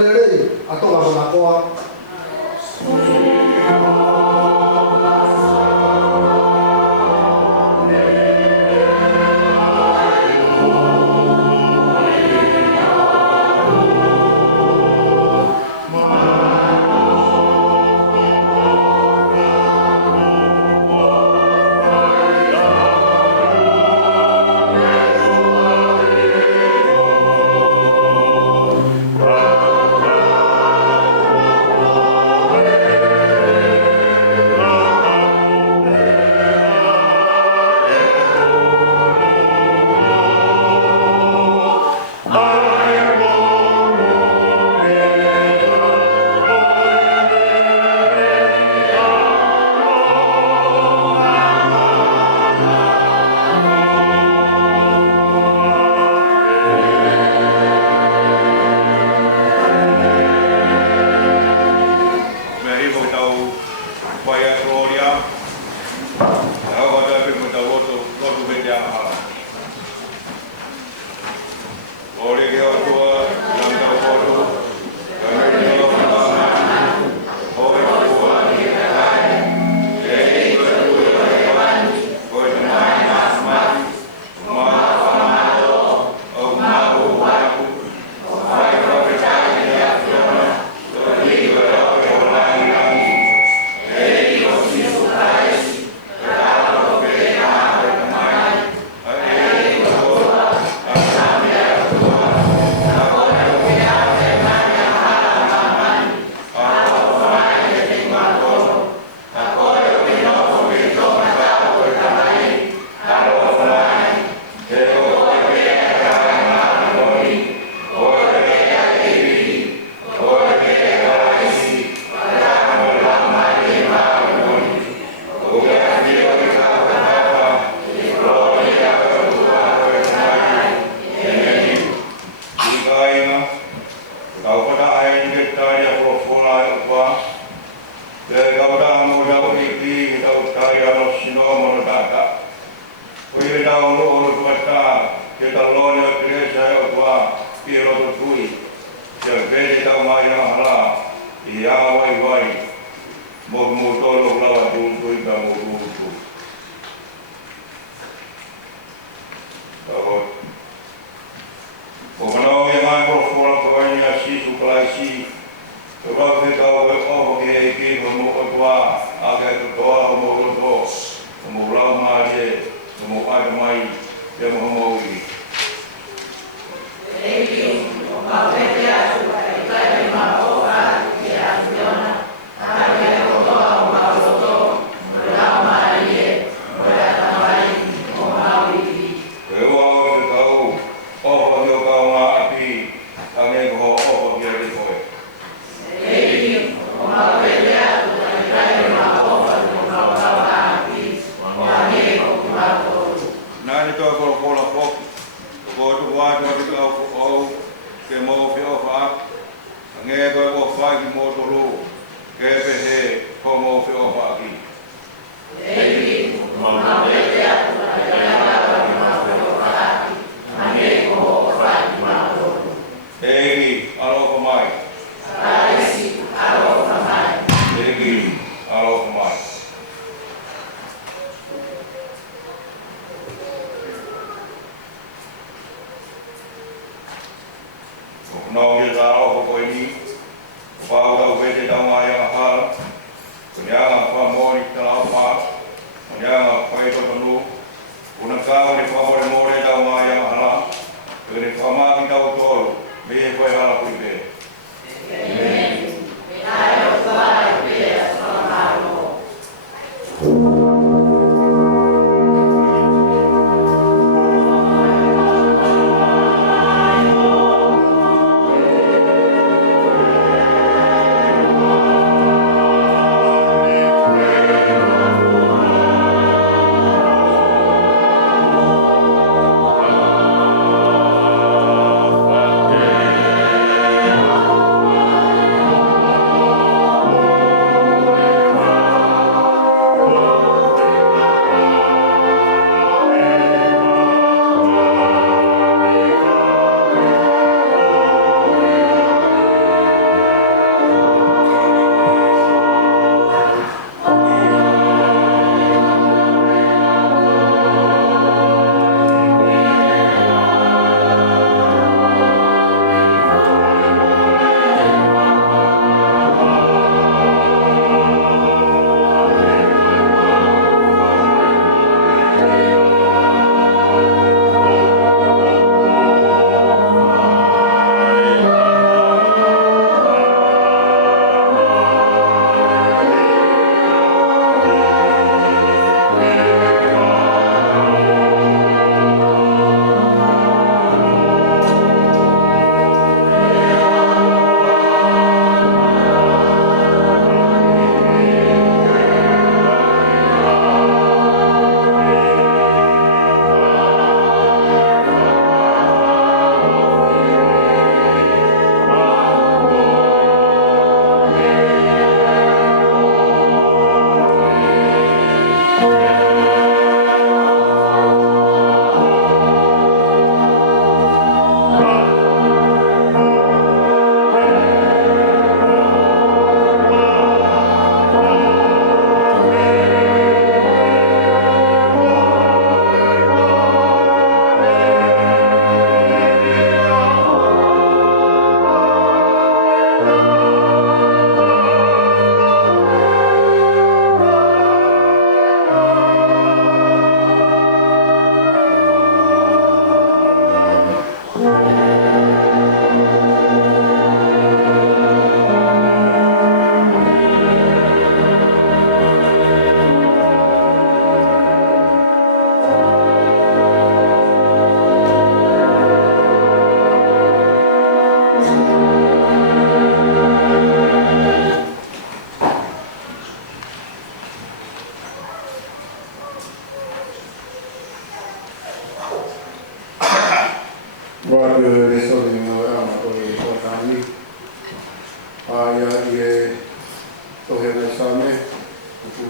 lele atau nggak menakoa.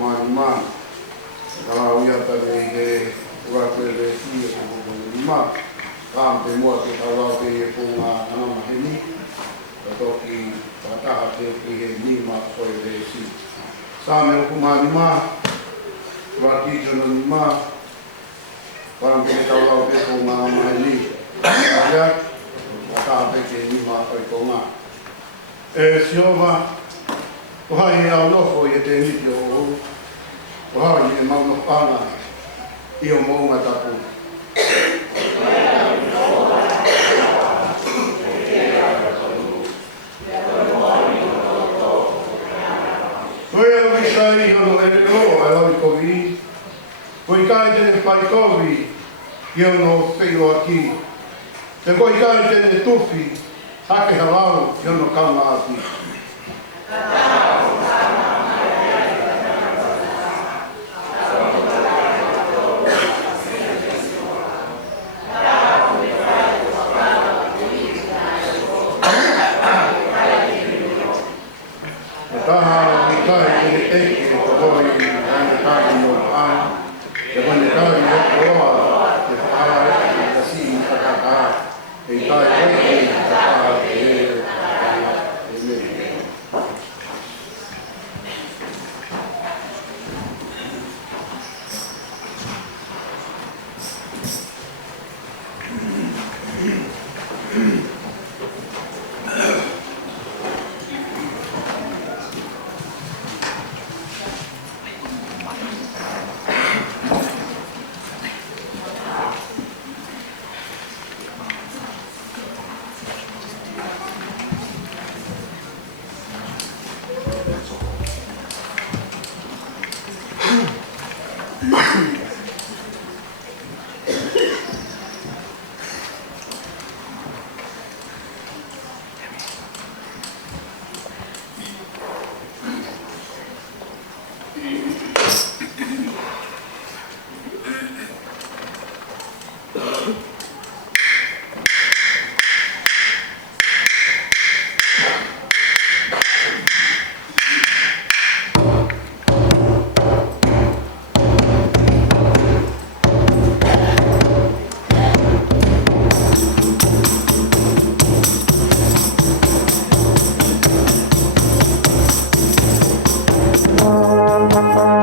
kumalima. Uiata nei he urate le ia ko kumalima. Te mua te tawau te e ko ngā anamaheni. Ka toki whakataha te ki he lima koe le si. Sā me kumalima. Urati tana lima. Parang te tawau te ko ngā anamaheni. Ia, whakataha te ke lima koe ko ngā. Sioma, ohai e au nofo i te niti o ou. Ohai e mauna whana i o mounga tapu. Koe alo ki sai hono e reo a lau i kovi. Koe kai tene whai kovi i ono whio aki. Te koe kai tene tuwhi hake halau i ono kaunga aki. Thank you.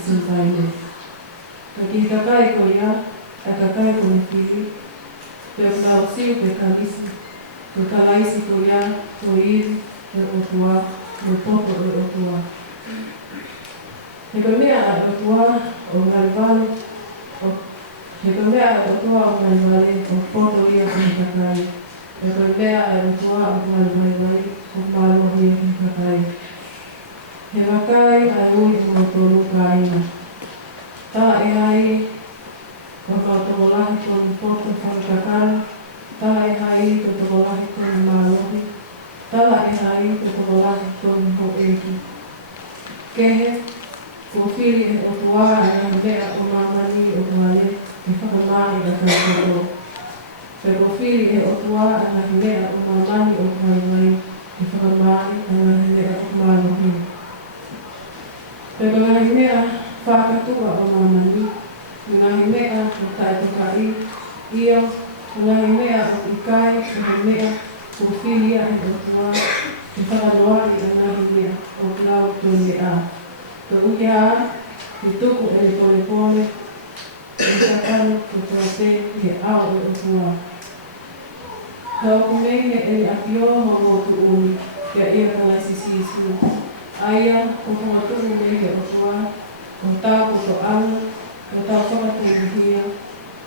Isuntaine. Kaki kakai ko ia, kakai ko ni Fili, pe usiu pe kanisi, pe kalaisi ko ia, ko iri, pe otua, pe popo pe otua. He ka mea a otua o ngalvale, he ka mea a otua o ngalvale, o poto ia ko ni kakai. He ka mea a otua o ngalvale, o malo ia ko ni kakai. He wakai a ui mo tolu ka ina. Tā e hai, whakatokolahi tonu poto whakakara, tā e hai to tokolahi tonu mālohi, tā e hai to tokolahi tonu hoeki. Kehe, ko whiri e o tuā e a mea o mamani o tuale, e whakamāi a whakatoko. Pe ko whiri e o tuā e a mea o mamani o tuale, e whakamāi a mea o mālohi. Pe ko ngahi mea, whakatua o mamani, ngahi mea o taetokai, ia, ngahi mea o ikai, ngahi mea o whiria e o tua, e whakaroari a ngahi mea o lau tōne a. Ka uke a, i tuku e le pole pole, e takano o tua te i ao e o tua. Ka oku menge e le akio mo motu uni, kia ia ka lai sisi. Aia, o whamaturu menge o tua, o tau o to ana, o tau whakatumuhia,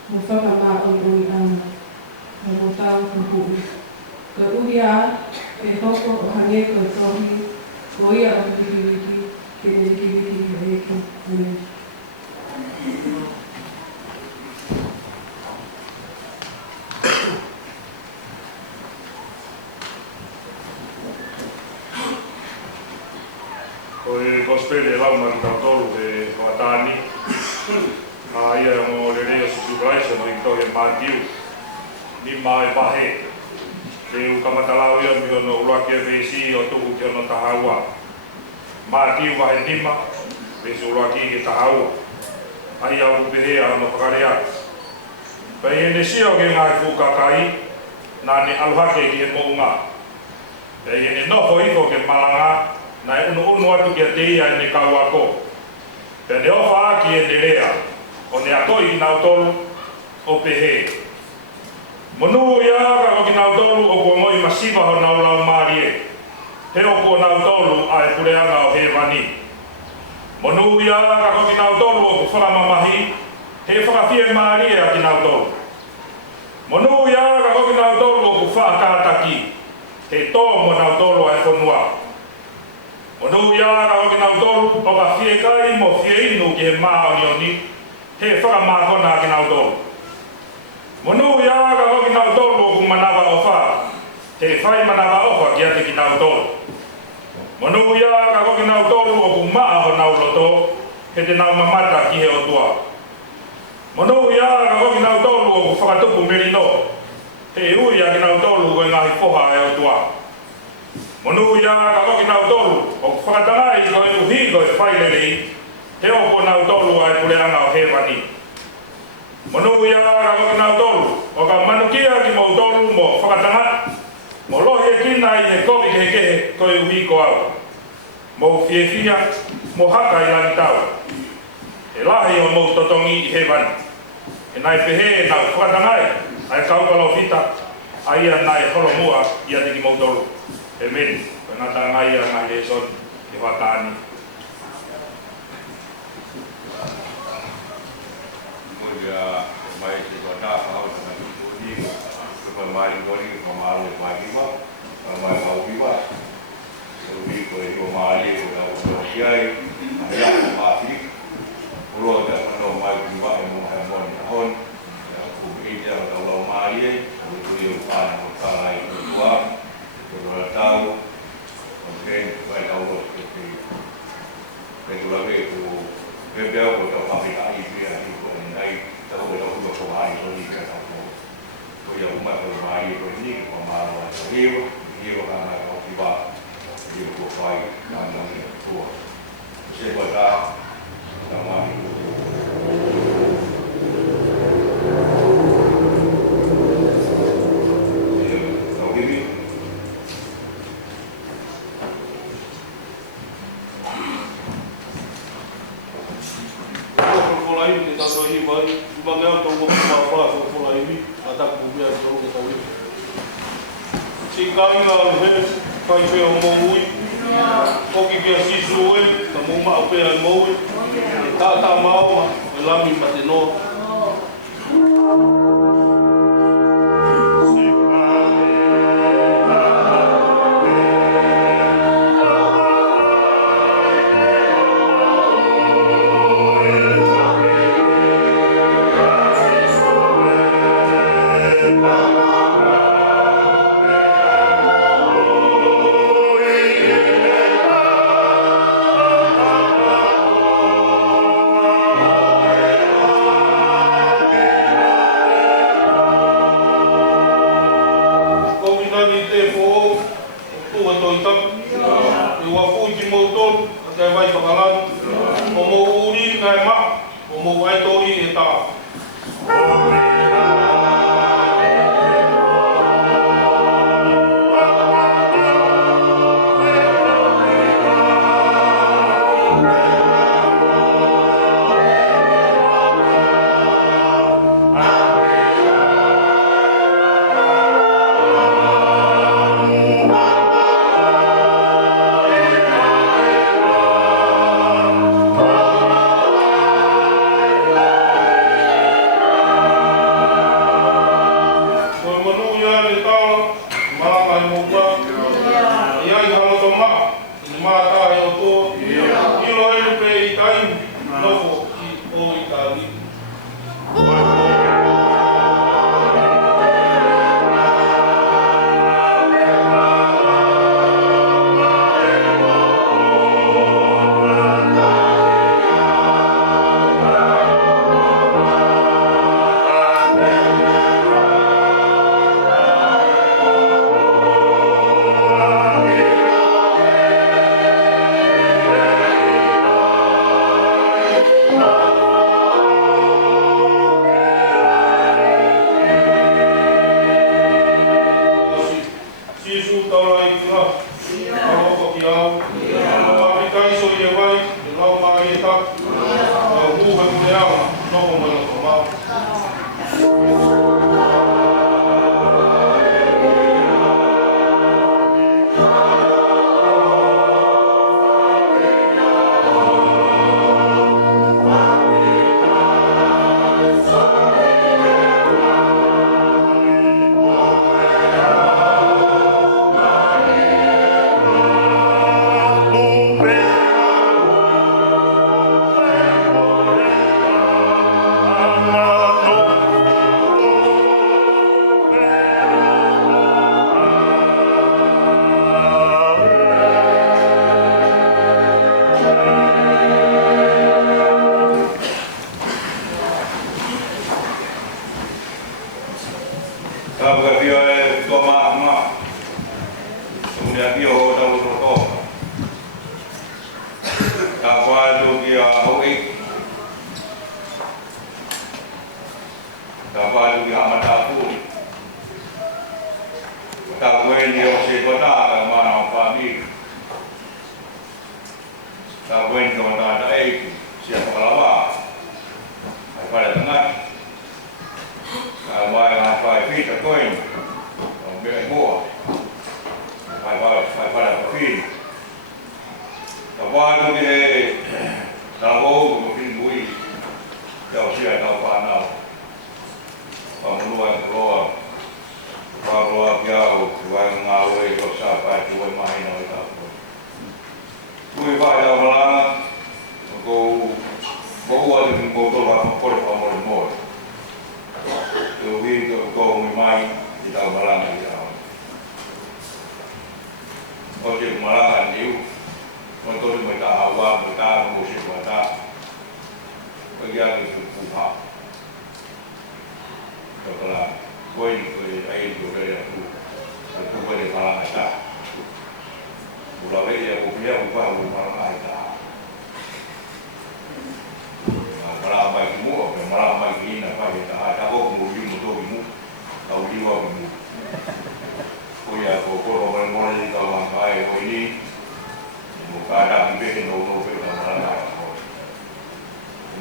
o whakamā oi ana, o tau kuhui. Ka uhi a, e hoko o hangeko e tohi, o ia o kiriwiki, ke ne kiriwiki o eke, ane. O e gospel e launa ki tau tolu e Whatani. Ia mo le reo situation o i tohe Mātiu. Ni mai wahe. Te u kamatalau ia mi ono ulaki e vesi o tuku ki ono tahaua. Mātiu wahe nima, vesi ulaki ki tahaua. Ai au kupehea ono pakarea. Pai e nesia o ke ngai fukakai, na ne aluhake ki e mounga. Pai e ne noho iko ke malanga, na e unu atu kia te ia e ne kauako. Pea ne ofa aki e ne rea, o ne atoi ki nau tolu o pehe. Monu ia ka o ki nau tolu o kua moi masiva ho nau lau marie. He o kua nau tolu a e pureanga o he wani. Monu ia ka o ki nau tolu o ku whakamamahi, he whakawhia marie a ki nau tolu. Monu ia ka o ki nau tolu o ku whaakataki, he tō mo nau tolu a e whanua. Monu ia ka o ki nau tolu o ka whie kai mo whie inu ki he maa oni oni, he whakamākona ki nau tolu. Monu ia ka o ki nau tolu o ku manawa o wha, he whai manawa o wha ki ate ki nau tolu. Monu ia ka o ki nau tolu o ku maa ho nau loto, he te nau mamata ki he o tua. Monu ia ka o ki nau tolu o ku whakatupu merino, he ui a ki nau tolu o ngahi poha e o tua. Monu ia ka o ki nau tolu o ku whakatangai ko e uhi ko e whailelei, he o ko nau tolu a e pureanga o he wani. Monu ia ka o ki nau tolu o ka manukia ki mo tolu mo whakatanga, mo lohi e kina i he kovi kehe ko e uhi ko au. Mo whiewhia, mo haka i lani tau. E lahi o mo totongi i he wani. E nai pehe nau whakatangai, ai kaukalo fita, ai a nai holomua i ati ki mo tolu. Amen. Penata ngai a ngai leson ki Whatani. Mulia mai te wata hau tana ki ni ko mai ngori ko malu mai kiwa mai hau kiwa so vi ko i ko mai ko o kiai ai ko mati ulo da no mai kiwa e mo ha mo ni hon ku i te o lo mai ko i o pa no ka ai ko wa ko tau okay vai au lo ke pe ko la ve ko ve be o ko pa pi ai vi ai ko nai ta ko lo ko ai ko ni ka ko ko ya uma ko mai ko ni ko ma wa hiu ka na ko ki ba hiu ko fai na na ni ko se ko da ta ma ni pola ini kita sohi bari bangga to ko pola pola ini ata ku bia to ko tawi sikai na he kai pe o mui o ki bia sisu e ta mo ma pe al mui ta mau la mi pateno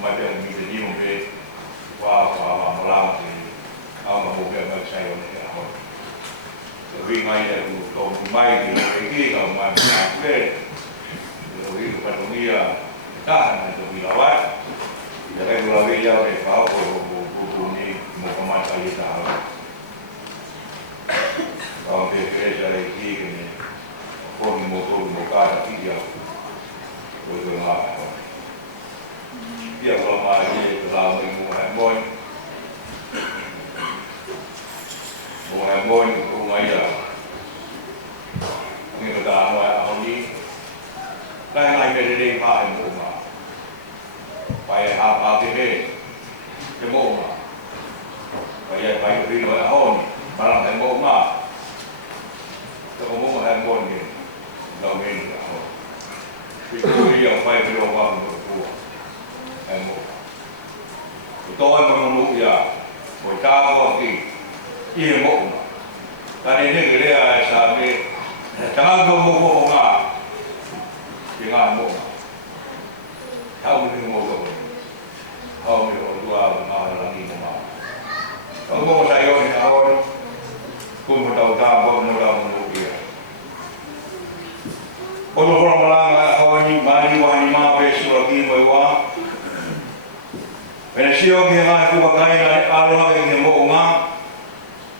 mai pe mi de dim pe wa la ti au ma mo pe ma sai o ne ho vi mai de ku mai ni ki ka ma pe vi pa to mia ta na to vi la wa ya que la vi ya de pa ko ni mo ko ma ta ta au pe pe ja le ki ni ko mo to mo ka ta ti ya ko ko ma dia kalau mai la mo hai mon ko mai ya ni ko da mo a ni lai lai pe de pa mo ma pa ya ha pe ke mo ma pa ya pa ri lo a hon ba la mo ma to mo hai mon ni lo me ni a ho pi ko ri ya pa pe lo wa mo ko hai mo to ai mo mo ya mo ta ko ki ye mo ma ta ni ni ke le a sa me ta ga mo mo ma ke ga mo how we mo go how we go to our ma la ni ma ko mo ta yo ni a on ko mo ta ga mo mo da mo ya o lo mo la ma ko ni ma ni wa ni ma be su ro ki mo wa pena si o ki ga ku ba kai na a lo ga ni mo ma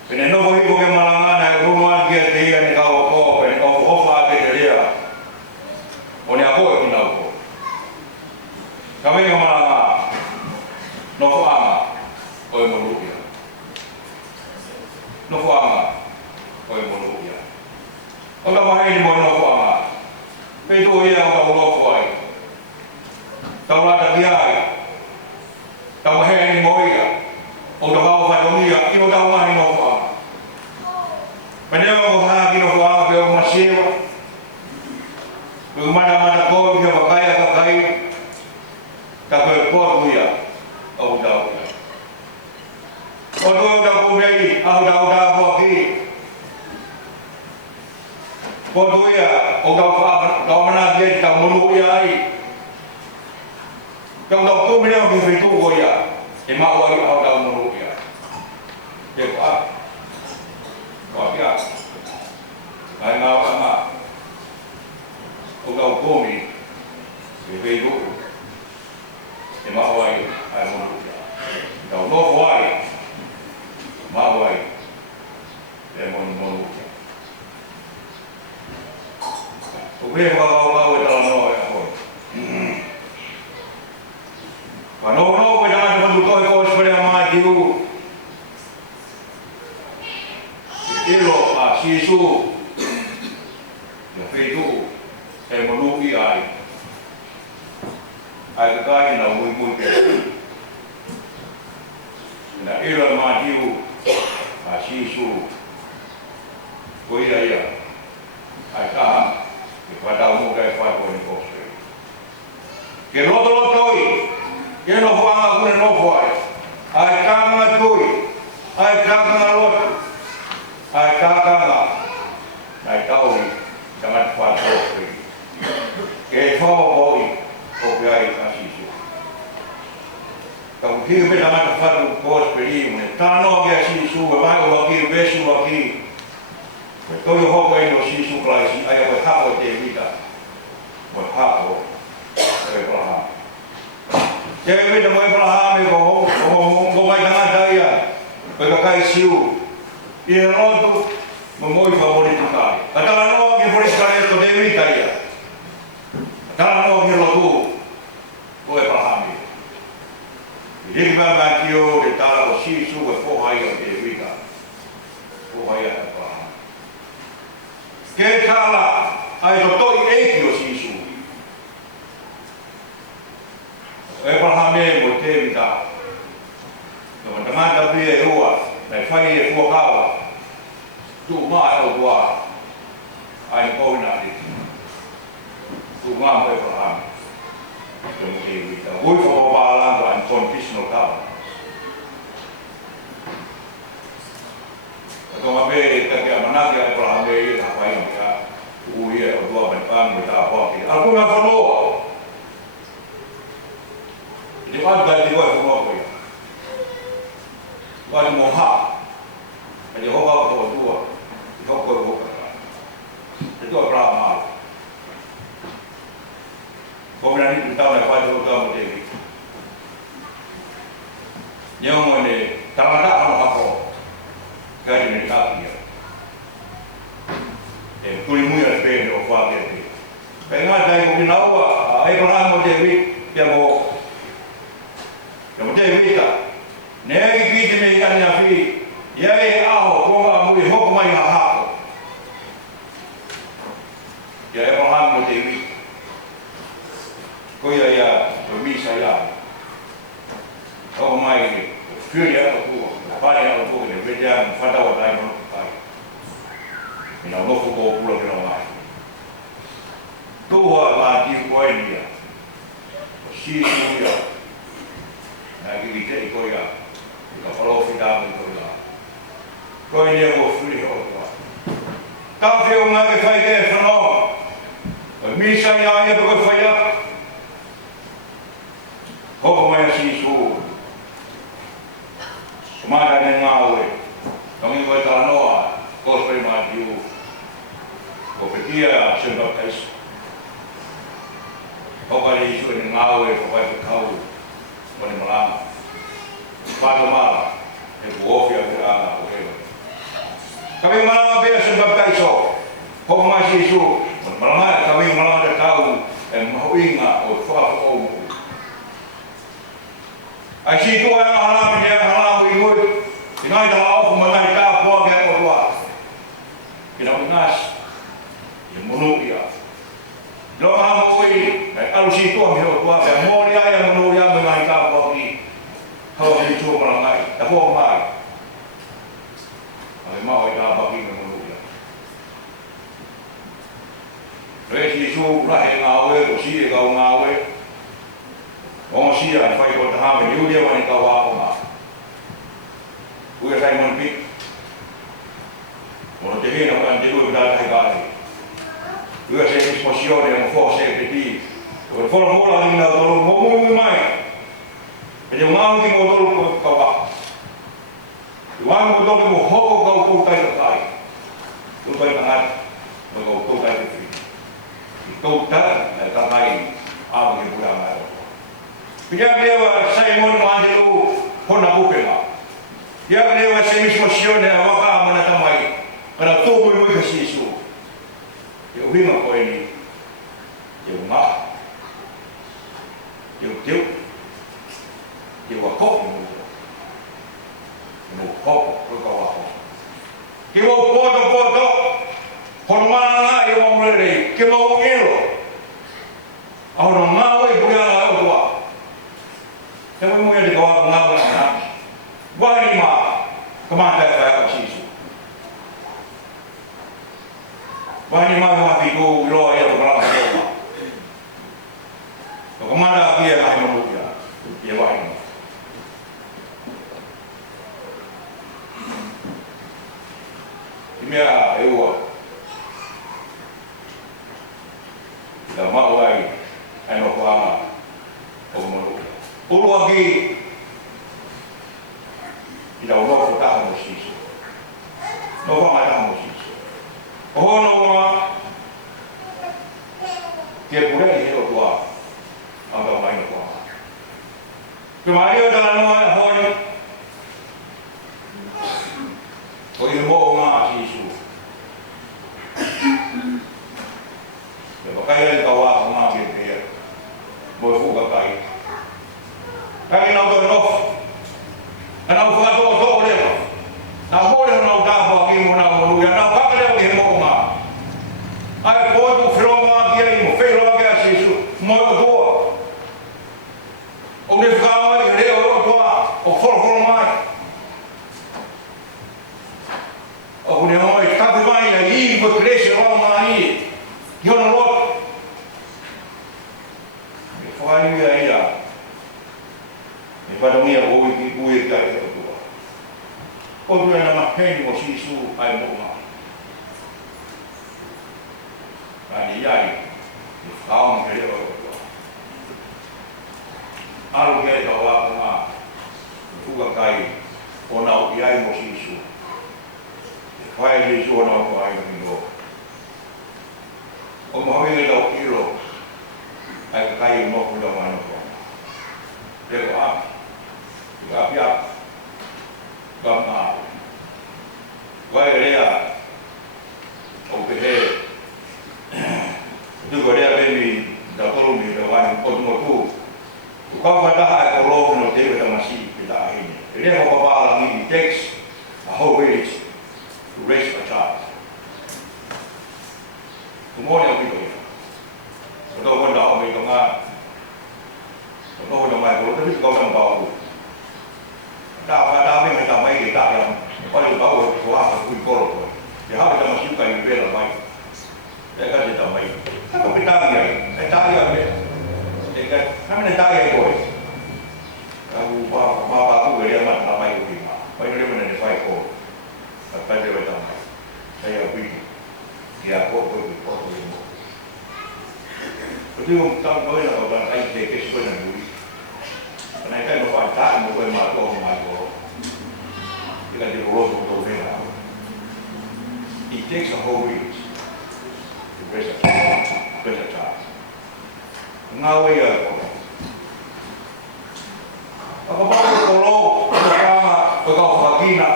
pena no ko ke malanga na ko mo ki te ya ni ka o ko pe o fa ke te ya o ni a ko ki na ko ka me ka malanga no ko ama o mo lu ya no ko ama o mo lu ya o ka ma ni mo no ko ama pe to ya o ka lo ko ai ta la ta ya ta ma he ni mo ya o ka ba fa do ya ki o ta ma ni no ko Peneo ko ha kino ko a pe o masiwa. Ko mana ko ki o kaya ka kai. Ka ko po ya. O da o. O do da ko bei, a da po ki. Po do ya, o da fa mana ke ta mulu ya ai. Ka da ko me o ki fe tu ko ya. E ma o da mulu ya. Ke pa Wah, ai mau ama o ka ko mi be do e ma wai ai mo ka no wai ma wai e mo o be ma o ta no ya ko pa no be da mo ko ko spre ma diu Ilo a Yesu ya fetu e moluki ai ka na muy ke na ilo ma diu a Yesu ko ira ya ai ka e pata mo ka fa ko ni ko ke no to toi ke no fa ma no fa ai ka ma toi ai ka ma lo ai kakanga nai tau jangan kuat kau ke kau kau biar kasih su kau hidup jangan kuat kau beri mana tanah dia sisu mai lagi besu lagi kau yang kau ini sisu kelasi ayah berhak kau terima berhak kau Abraham jadi dengan Abraham kau mai jangan daya berkai siu Ia rodo memoi favoritai. Atala no ke forestare to devi taia. Atala no ke lotu. O e pahami. Ele vai bakio de tala o sisu e fo hai o devi ta. Fo hai a pahami. Ke tala ai to toi e ki o sisu. E pahami mo devi ta. No tamata pia ua. Nai fai e fua kawa tu mai o tua ai ko na di tu ma mo e Abraham tu mo e vita oi fo ba la ba conditional kawa ko ma be ta ke mana ke Abraham e na fai o ka ui e o tua ban pan mo ta po ki alku na fo no de tu ada di luar rumah kau. Kau ada mohak. Jadi orang kau tua, kau kau. Itu apa amal? Kau berani beritahu lepas itu kamu dewi. Yang mana tak ada apa. Kau ini tak dia. Tulimu yang sepeda apa dia? Pengat dari mungkin awak, ayah pernah mau dewi dia mau. Yang dewi tak. Negi kita megan nafi. Ya aho, kau mau ihok mai hak. Ya pernah mau dewi. Kau ya bermisa ya. Kau mai furia aku, banyak aku ni berjam pada waktu yang berapa. Ina mau kau pulang ke rumah. Tua mati kau ini ya. Si ya. Nak kita kau ya. Kalau kita kau ya. Kau ini mau furia aku. Tapi orang yang kaya fano. Misa ya ya berkaya. Kau mai sisu. Semada nengawe. Kami kau tanah. Kau pergi maju. Kau pergi ya sebab kais. Kau kali isu nengawe. Kau kali kau. Kau ni malam. Pada malam. Ibu ofia berana. Kami malam apa sebab kais. Kau masih isu. Malam kami malam ada kau. Mahu ingat. Oh faham. Asyik tu orang halam dia halam ikut. Ingat dah aku mengenai tak buat dia kuat. Kita benas. Yang menurut dia. Lo ham kui. Kalau si tu ambil kuat. Yang mau dia yang menurut dia mengenai tak buat ni. Kalau dia cuma melangai. Tak buat mai. Kalau mau dia bagi menurut dia. Resi su lahir ngawe. Si kau ngawe. Orang Sia fai kau tahan, dia mana kau apa mah? Uya saya menpik. Orang jadi nak dia berada di kali. Uya saya eksposio yang force seperti. Orang bola ni nak tolong ngomong mai. Jadi mau ni modal kau apa? Tuan modal kau hok kau kau tai tai. Tu tai tangan. Kau tai tu. Itu tak tai apa yang buat mai. Dia lewa Simon Mandelu hona bukela. Dia lewa semismosione awaka manatamai. Kana tubo mo ikasisu. Yo winga ko ini. Yo ma. Yo teu. Yo wakop mo. Mo kop ko kawa. Kiwo poto. Hormana yo momre. Kiwo ngelo. Ahora ngawe buya otua. Tapi mungkin di bawah pengaruh anak, wahai ma, kemana saya kasisu? Wahai ma yang itu loh ya berapa lama? Kemana dia nak menurut dia? Dia wahai ma. Ini ya, ewa. Kita mau wahai, anak lama, menurut. Ulu lagi tidak mau kita mesti, mau ada mesti. Oh nama dia boleh hidup tua, agak lain tua. Kemarin dalam nama hon, oh ini mau ngasih isu. Pakai kawat mengambil dia, berfuga kai. Kami nak berdoa, nak berdoa dia. Nak boleh nak dah bagi mana mana yang nak pakai dia mau mah. Ay pode filmar dia ini, filmar dia sisu, mau doa. Oleh kau dia doa, o filmar. O ni mau tak bermain lagi, berkreasi orang ni. Yo nak lot. Faham dia. Pada dia boleh kaya itu. Orang yang nama Henry Mosisu ayam bunga. Kali ini, kau mungkin ada. alo ke ka wa ma fuga kai ona o ia mo sisu fai le so na ko ai no o mo he le o kiro ai kai mo ko la mano ko le ko a pia ba ma wa le a o pe he du ko le a be mi da ko mi da wa o mo tu ko va da ha ko lo no te da masi pe da he le ko ba la ni takes a whole village to raise a child. Kumone ang pito. Ito ko na ako may nga. Ito ko na may ko tapi ko ang bawo. Dami may tamay kita yang paling bawo ko ha ko ko ko. Ya ha da masih ka ni bela mai. Ya ka di tamay. Ako pitang ya. Tayo ya. Eka kami na tayo ko. Aku bapa aku dia mat tamay ko lima. Pai dia mana ni fai ko. Apa dia tamay. Saya pergi. Dia ko ko ko ko. Jadi orang tahu nak orang ai ke sebenarnya dulu. Karena kan orang tak mau bermakna. Kita di luar untuk bela. It takes a whole week to raise a child. Ngawe ya. Apa baru kalau kau vagina,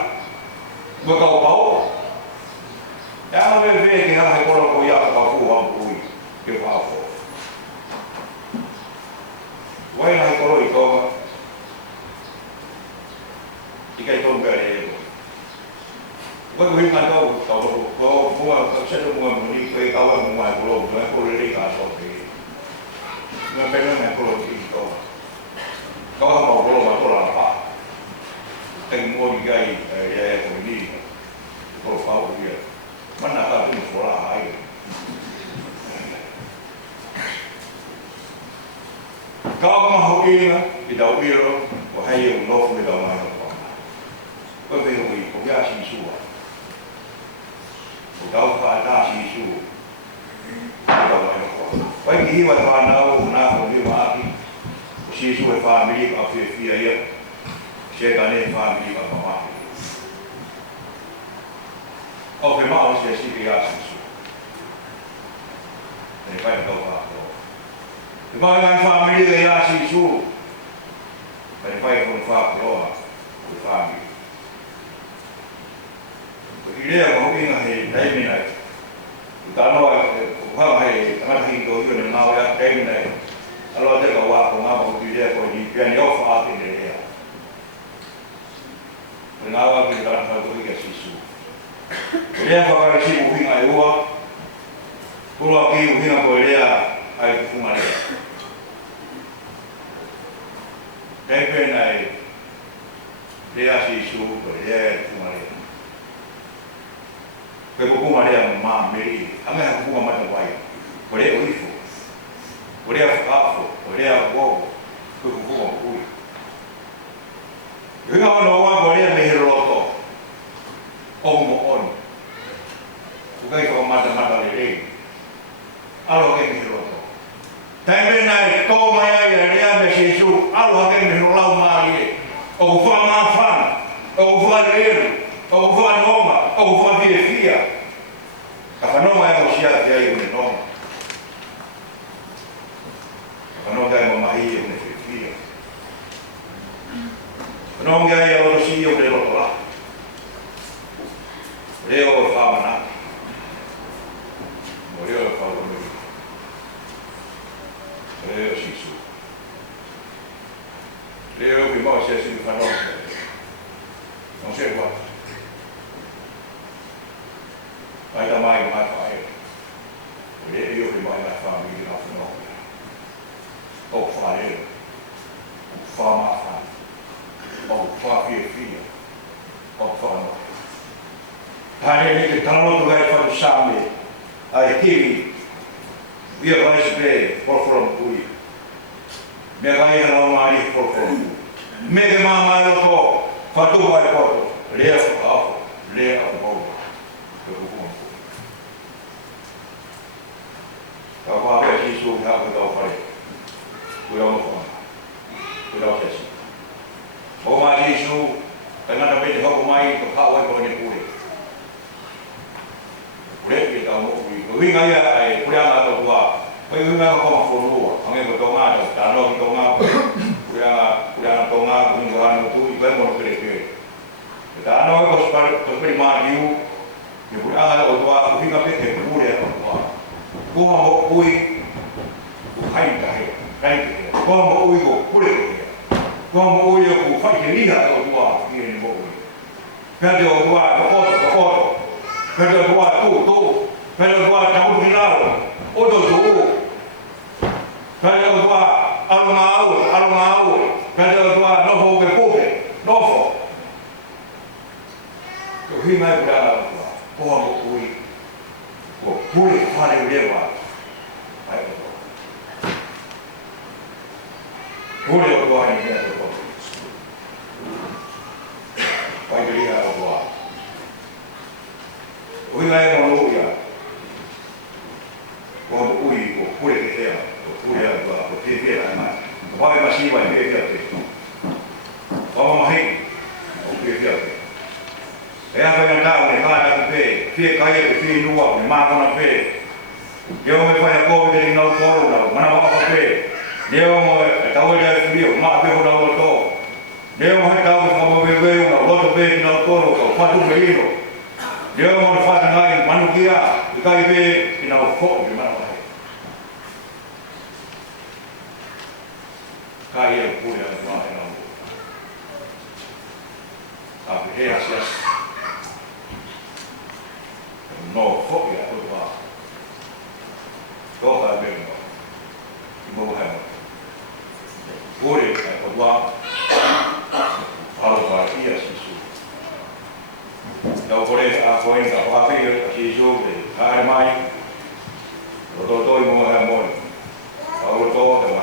kau bau. Yang lebih kita hay kalau kau ya kau buang bui, kau apa? Why hay kalau itu? Jika itu enggak ada. Kau ingat kau buang, saya buang bui, kau buang kalau kau lari kasar pergi. Ngapain kalau itu? Kau mau kalau apa? Tengok dia ya ini kalau kau dia mana tak ini sekolah air. Kau mahu ini tidak biru, wahai yang lof tidak mahu. Kau biru ini kau ya sisu. Kau ada sisu. Tidak mahu. Kau ini mana kau ni mati. Sisu family apa ya? Saya kan family apa mati. Oh, memang harus jadi biasa. Ini kan tahu apa? Memang kan family biasa itu. Ini kan konflik loh, family. Jadi dia mau ingat hari ini. Kalau orang hari tengah hari itu dia nak ya hari ini. Kalau dia kawat, mau dia kau ni pian jauh faham ini dia. Kenapa kita tak tahu dia sisu? Dia pakai si buing ayuah, pulau ki buing apa dia ayu kumare. Tapi nai dia si su dia kumare. Kalau kumare yang mami, kami aku kumare baik. Boleh uifu, boleh aku, boleh aku, aku kumare. Jika orang boleh mehirloto. Om, bukan kau mata lele. Alo ke mihiroto. Tapi naik kau maya dia bersesu. Alo ke mihirolau mari. Kau faham apa? Kau faham lele. Kau faham noma. Kau faham dia. Apa noma yang usia dia ini noma. Apa noma yang memahi ini dia. Noma yang usia ini lotolah. Leo fama na, Leo fama ni, Leo sisu, Leo bimau saya sini fana, non saya buat, ada mai fire, Leo bimau mai fama ni nak fana, oh fire, fama fana, oh fire, oh fana. Hari ini kita lalu tuai pada sambil, TV, dia baik be, perform kui, mereka yang lalu mari perform, mereka mama itu, patu baik patu, lihat apa bau, berhubung. Kalau apa sisu, apa tahu pada, kau yang apa, Sudah selesai. Oma Yesu dengan nabi Tuhan umai kekawai kau ni pulih. Pulih kita mau pulih ngaya ay pulih ngah tua. Pulih ngah kau mampu lu. Angin bertonga, tanah bertonga. Pulih tonga gunungan itu ibarat mau pulih. Tanah kau seperti maju. Dia pulih ngah tua. Pulih ngah pulih pulih tua. Kau mau pulih. Kain dah. Kain. Kau mau pulih kau pulih. Kau mau uyu ku fai lihat orang tua ini mau uyu. Kalau orang tua kotor, kalau tua tu, kalau tua jauh hilang, odo tu. Kalau tua alung-alung, kalau tua noho noho. Kau hina berada tua, kau mau uyu, kau boleh paling dewa. Boleh tua ini dia tu. Pai dia tua. Wilayah malu ya. Kau ui, kau boleh dia, kau boleh tua, kau dia amat. Kau masih boleh dia tu. Kau masih, kau dia. Apa yang tahu ni kalau ada pe kaya pe luar, mana pe. Dia mau apa kau jadi nak kau dah, mana apa pe. Dia mau tahu dia video, mak pe hoda hoda. Dia mau tahu semua bebe, nak hoda bebe nak kau, patu beli. Dia mau faham lagi manusia, ikai be nak kau di mana. Kaya punya semua yang tapi dia asias. No kau ya tu apa. Kau tak benar. Ibu hai. Boleh kedua harus bahagia susu. Kalau boleh apa yang tak bahagia susu deh. Hari mai, toto mau hai mau. Kalau toto